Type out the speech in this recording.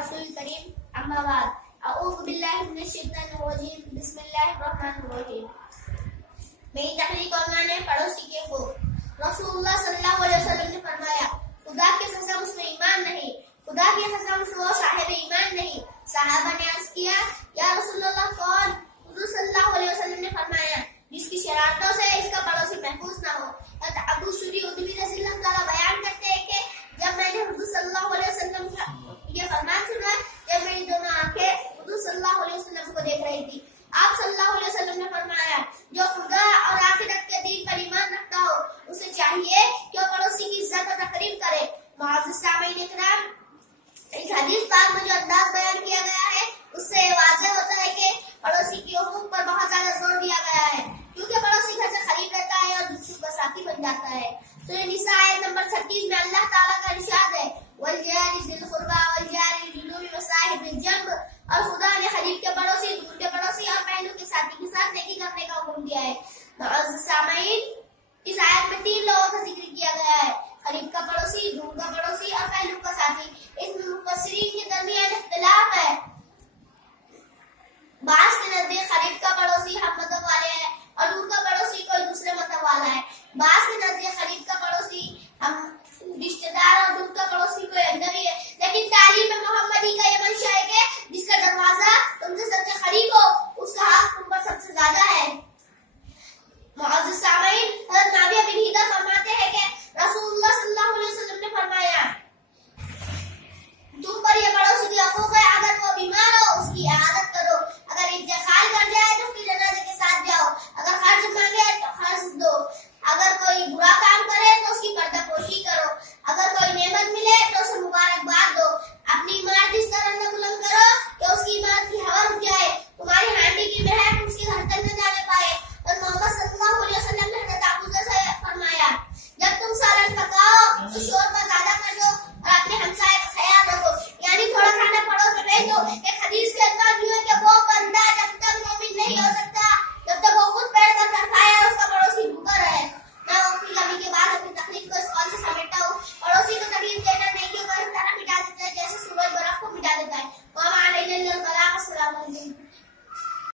रसूल करीम अम्मा बाद अऊज़ु बिल्लाहि मिनश शैतानिर रजीम बिस्मिल्लाहिर रहमानिर रहीम। मेरी तकरीर का उन्वान है पड़ोसी के हकूक। रसूलुल्लाह सल्लल्लाहु अलैहि वसल्लम ने फरमाया, खुदा की कसम उसमें ईमान नहीं, खुदा की कसम से वो साहिब ईमान नहीं। सहाबा ने अर्ज किया, या रसूलल्लाह कौन? हुजूर सल्लल्लाहु अलैहि वसल्लम ने फरमाया, जिसकी शरारतों से इसका पड़ोसी महफूज ना हो। अबू शुरी उद्वी रज़ियल्लाहु ताला बयान करते हैं कि जब मैंने हुजूर सल्लल्लाहु अलैहि वसल्लम का ये फरमान सुना, जब मेरी दोनों आंखें हुजूर सल्लल्लाहु अलैहि वसल्लम को देख रही थी, आप सल्लल्लाहु अलैहि वसल्लम ने फरमाया, जो खुदा और आखिरत के दिन पर ईमान रखता हो उसे चाहिए कि वो पड़ोसी की इज्जत और तकरीम करे। मुअज़्ज़िज़ सामीईन इकराम, इस हदीस पाक में जो अंदाज बयान किया गया है उससे वाज़ेह होता है कि पड़ोसी के हुकूक पर बहुत ज्यादा जोर दिया गया है, क्योंकि पड़ोसी घर से करीब रहता है और दूसरे का साथी बन जाता है। सूरह निसा आयत नंबर 36 में अल्लाह ताला